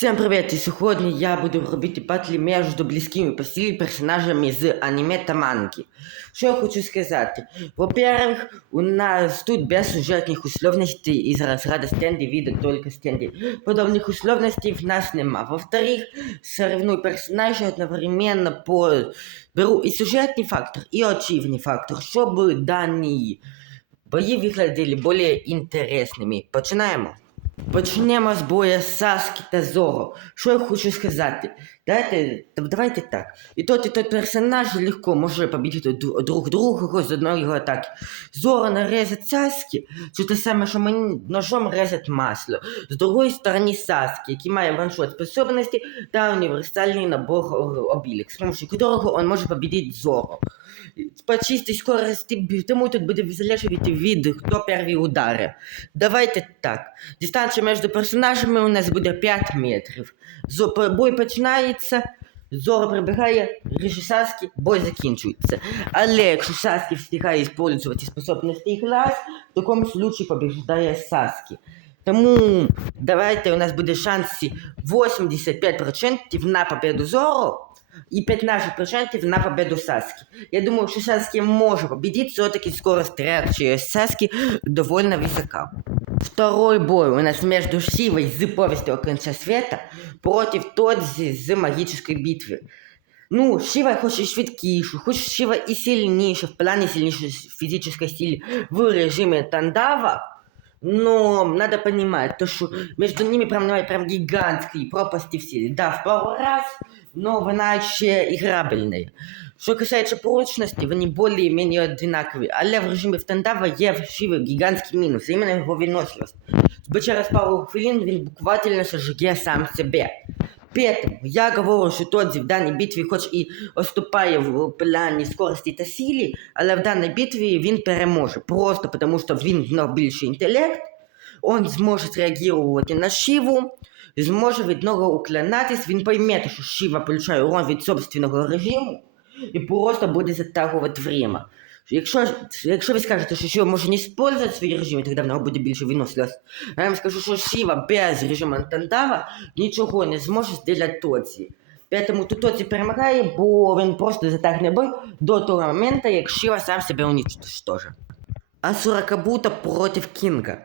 Всім привіт! І сьогодні я буду робити батлі між близькими по персонажами з аніме та манги. Що я хочу сказати? Во-первых, у нас тут без сюжетних условностей із розряду стенди видно тільки стенди. Подобних условностей в нас нема. Во-вторых, соревную персонажі одновременно по... беру і сюжетний фактор, і очевидний фактор, щоб дані бої виглядали більш інтересними. Починаємо. Почнемо з боя Саскі та Зоро. Що я хочу сказати? Давайте, давайте так. І тот, і тот персонаж легко може побити ду- друг друга з одної атаки. Зоро нарезать Саскі, це те саме, що мені ножом резать масло. З другої сторони Саскі, який має ваншот способності та універсальний набор обілік, з помощью которого он може победить Зоро. По чистій скорості, тому тут буде залежати від хто перший удари. Давайте так. Дистанція між персонажами у нас буде 5 метрів. Бой починається, Зоро прибігає, ріже бой закінчується. Але якщо Саскі встигає використовувати способності глаз, в такому случаї побіждає Саскі. Тому давайте у нас буде шанси 85% на победу Зоро и 15% на победу Саски. Я думаю, что Саски может победить, все-таки скорость реакции Саски довольно высока. Второй бой у нас между Шивой с повестью о конце света против Тодзи з магической битвы. Ну, Шива хоч і швидкіше, хоч Шива і сильніше, в плані сильніше фізичної сили в режимі Тандава, но надо понимать, то, что между ними прям, прям гигантские пропасти в силе. Да, в пару раз, но вона ще іграбельна. Що касається прочності, вони більш-менш одинакові, але в режимі Тандава є в Шиві гігантський мінус, іменно його виносливість. Бо через пару хвилин він буквально сожге сам себе. Поэтому я говорю, що Тодзі в даній битві хоч і оступає в плані скорості та силі, але в даній битві він переможе. Просто тому, що він в нього більший інтелект, він зможе зреагувати на Шиву, зможе від нього уклонатись, він пойме, що Шива получає урон від собственного режиму і просто буде затягувати время. Якщо, якщо ви скажете, що Шива може не использовать свій режим, тоді в нього буде більше виносливості, я вам скажу, що Шива без режиму Тандава нічого не зможе зробити Тоці. Тут Тоці перемагає, бо він просто затягне бой до того моменту, як Шива сам себе уничтожить. Асура Кабута против Кинга.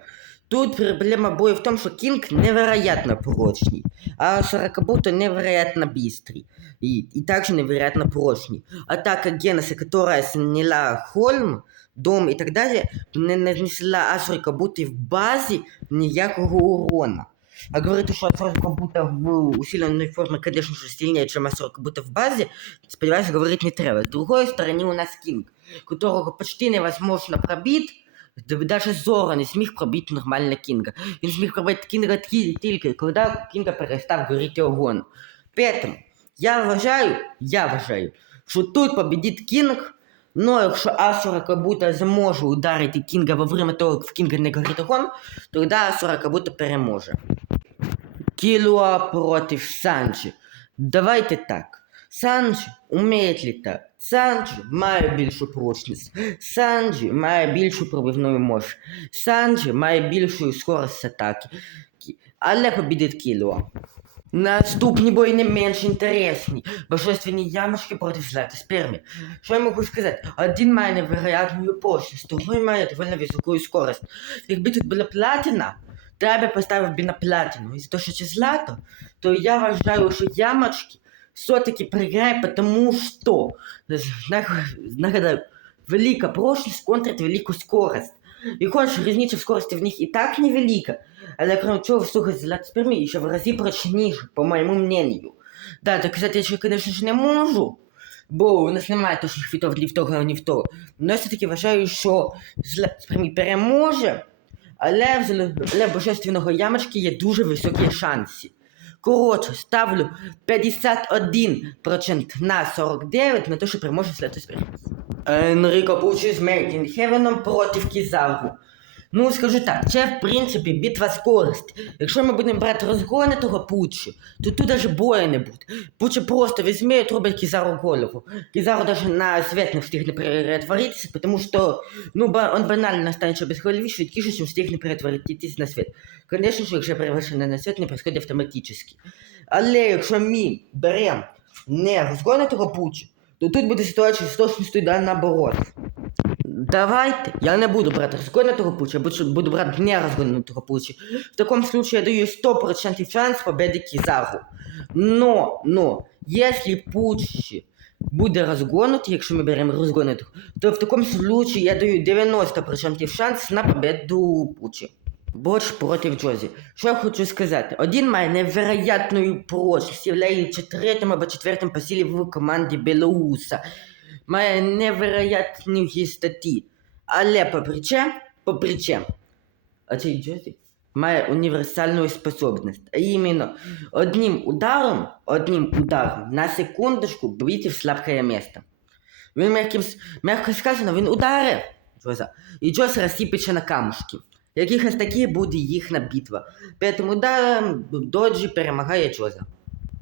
Тут проблема боя в том, что Кинг невероятно прочный, а Асура Кабута невероятно быстрый. И, и также невероятно прочный. Атака Генеса, которая сняла Хольм, дом и так далее, не нанесла Асуре Кабуті в базі ніякого урона. А говорити, що Асура Кабута в усиленій формі, конечно же, сильнее, чем Асура Кабута в базі, сподіваюся, говорити не треба. З другої сторони у нас Кинг, которого почти невозможно пробить, даже Зора не зміг пробити нормально Кінга. Він зміг пробити Кінга ті- тільки, коли Кінга перестав горіти огонь. Поэтому я вважаю, я вважаю, що тут победить Кінг, но якщо Асура Кабута зможе ударити Кінга во время того, як в Кінга не горить огонь, тоді Асура Кабута переможе. Кілуа проти Санджі. Давайте так. Санджі уміє літати. Санджі має більшу прочність. Санджі має більшу пробивну мощь. Санджі має більшу скорость атаки. Але побідить Кілуа. Наступні бої не менш інтересні. Божественні ямочки проти злати спермі. Що я можу сказати? Один має невероятну прочність, другий має доволі високу скорость. Якби тут була платина, то я поставив би на платину. Із-за того, що це злато, то я вважаю, що ямочки все-таки проиграет, потому что, нагадаю, велика прочность контрить велику скорость. І хоч різниця в скорості в них і так невелика, але крім цього, слухать златоспермі ще в разі прочніше, по моєму мнению. Да, доказати я ще, конечно ж, не можу, бо у нас немає точних фітов ні в того, ні в того. Но я все-таки вважаю, що златоспермі переможе, але в, але в божественного ямочки є дуже високі шанси. Коротше, ставлю 51% на 49 на те, що переможе Слетос Енріко Пучі з Мейдін Хевеном проти Кізаргу. Ну, скажу так, це в принципі битва скорості. Якщо ми будемо брати розгони того путчу, то тут даже бою не буде. Пуча просто візьме і отрубить Кізару голову. Кізару даже на свет не встигне перетворитися, тому що ну, он банально стане без голови, швидкіше, ніж встигне перетворитись на світ. Звісно, що якщо перевищення на світ не происходить автоматично. Але якщо ми беремо не розгони того путчу, то тут буде ситуація з точністю да наоборот. Давайте, я не буду брать разгонутого путча, буду, буду брать не разгонутого путча. В таком случае я даю 100% шанс победы Кизару. Но, но, если путч буде розгонутий, якщо ми беремо розгонутого, то в такому случае я даю 90% шанс на победу путча. Боч проти Джозі. Що я хочу сказати? Один має невероятну прочність, являється третім або четвертим по в команді Белоуса. Має невероятні статті. Але попри чем, попри чем, а цей Джозі має універсальну способність. А іменно, одним ударом, одним ударом на секундочку бити в слабке місце. Він м'яким, м'яко сказано, він ударив Джоза, і Джоз розсипеться на камушки. Якихось таких буде їхня битва. Поэтому да, Доджі перемагає Джоза.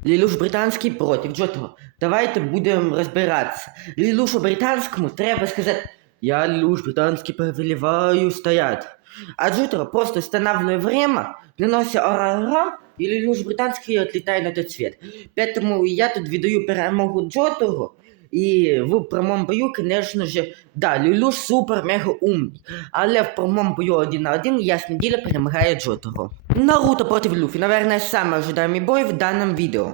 Лілуш британський проти Джотого. Давайте будемо розбиратися. Лілушу британському треба сказати, я Лілуш британський повелеваю стоять. А Джотого просто встановлює время, приносить ора-ора, і Лілуш британський відлітає на той світ. Поэтому я тут віддаю перемогу Джотого, і в прямому бою, конечно же, да, Люлюш супер мега умний. Але в прямому бою один на один, ясне діло, перемагає Джотого. Наруто проти Люфі, наверное, самый ожидаемый бой в данном видео.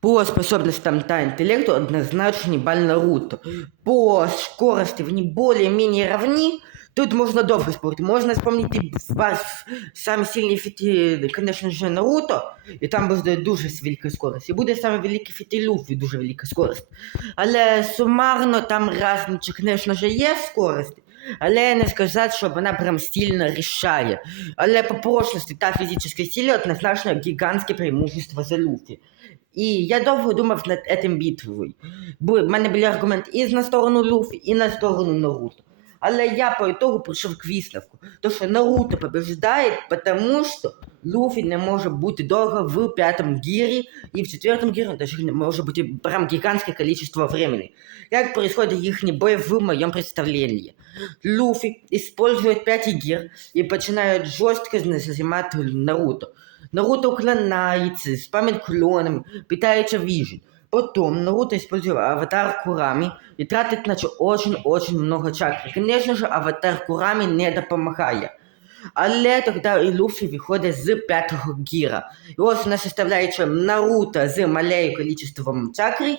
По способностям та интеллекту однозначный балл Наруто. По скорости они более-менее равны. Тут можно долго спорить. Можно вспомнить и вас самый сильный фіті, конечно же, Наруто. І там буде дуже велика скорость. І буде саме великий фіті Люфі, дуже велика скорость. Але сумарно там разниця, звісно ж, є в скорості. Але не сказати, що вона прям стильно рішає. Але по прошлості та фізичної силі однозначно гігантське преимущество за Люфі. І я довго думав над цим битвою. В мене були аргументи і на сторону Люфі, і на сторону Наруто Але я по итогу прийшов к висновку, то що Наруто побеждает, потому что Люфі не може бути довго в пятом гире, и в четвертом гире даже не може бути прям гигантское количество времени. Как происходит их бой в моем представлении? Люфи использует пятый гир и начинает жестко зажимать Наруто. Наруто уклоняется, спамит клоном, пытается выжить. Потом Наруто использует аватар Курами и тратит значит, очень-очень много чакры. Конечно же, аватар Курами не допомагає. Але тоді і Люфі виходить з п'ятого гіра. І ось у нас составляється Наруто з маленьким количеством чакри,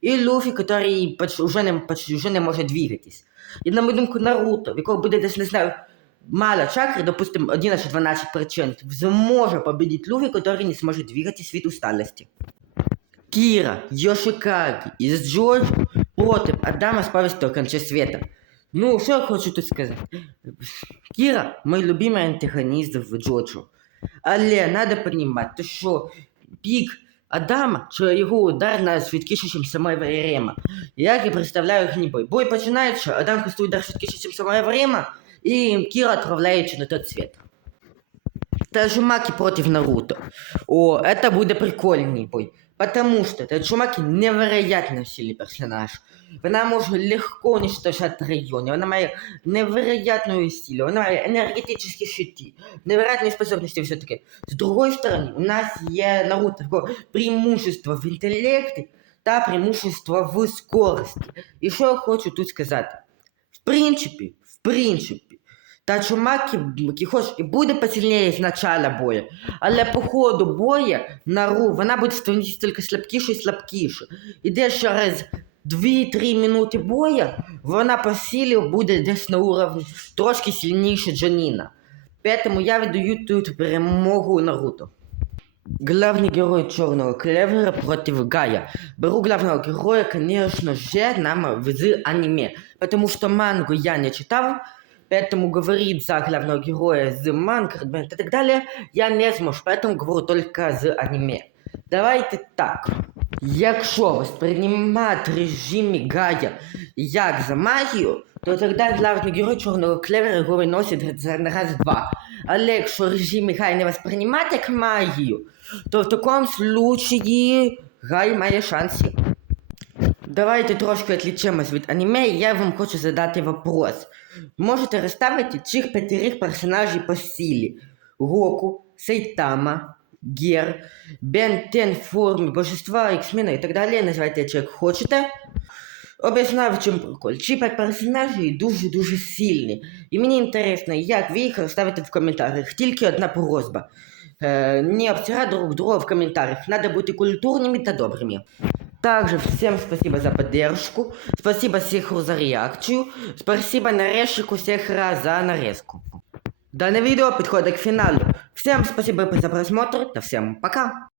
і Люфі, який поч- уже не, поч- уже не може двигатись. І на мою думку, Наруто, в якого буде не знаю, мало чакри, допустим, 11-12%, зможе победить Люфі, який не зможе двигатись від усталості. Кира, Йошикаги из Джорджа проти Адама з повістю о конце света. Ну, що я хочу тут сказати? Кіра мій любимий антагоніст в Джоджо. Але треба розуміти, що пік Адама, що його удар на швидкіше, ніж сама Рема. Як я представляю їхній бой. Бой починається, Адам кастує удар швидкіше, ніж сама Рема, і Кіра відправляється на тот світ. Таджумаки против Наруто. О, это будет прикольный бой. Потому что Таджумаки невероятно сильный персонаж. Вона може легко уничтожать райони, вона має невероятную силу, вона має енергетичні щити, невероятні способності все таки. З другої сторони, у нас є Наруто, такое преимущество в інтелекті та преимущество в скорості. І що я хочу тут сказати? В принципі, в принципі, Тачумаки хоч і буде посильніше з начала бою, але по ходу бою Нару вона буде становитися тільки слабкіше і слабкіше. І через 2-3 минути боя вона по силі буде десь на уровні трошки сильніше Джаніна. Поэтому я віддаю тут перемогу Наруто. Главный герой Черного Клевера против Гая. Беру главного героя, конечно же, нам в аниме, потому что мангу я не читал, поэтому говорить за главного героя з манг и так далее я не зможу, поэтому говорю только з аниме. Давайте так. Якщо восприймати режимі Гая як за магію, то тогда главный герой чорного клевера його виносить за- на раз-два. Але якщо режим Гай не восприймати як магію, то в такому случаї Гай має шанси. Давайте трошки відлічимось від аніме, і я вам хочу задати вопрос. Можете розставити цих п'ятерих персонажів по силі? Гоку, Сайтама, Гер, Бен Тен в формі божества, Іксмена і так далі. Називайте це як хочете. Об'ясняю, в чому прикол. Ці п'ять персонажів дуже-дуже сильні. І мені інтересно, як ви їх розставите в коментарях. Тільки одна просьба. Е, не обсирать друг друга в комментариях. Надо быть и культурными, да добрыми. Также всем спасибо за поддержку, спасибо Сихру за реакцию, спасибо Нарешику Сихра за нарезку. Данное видео подходит к финалу. Всем спасибо за просмотр, да всем пока!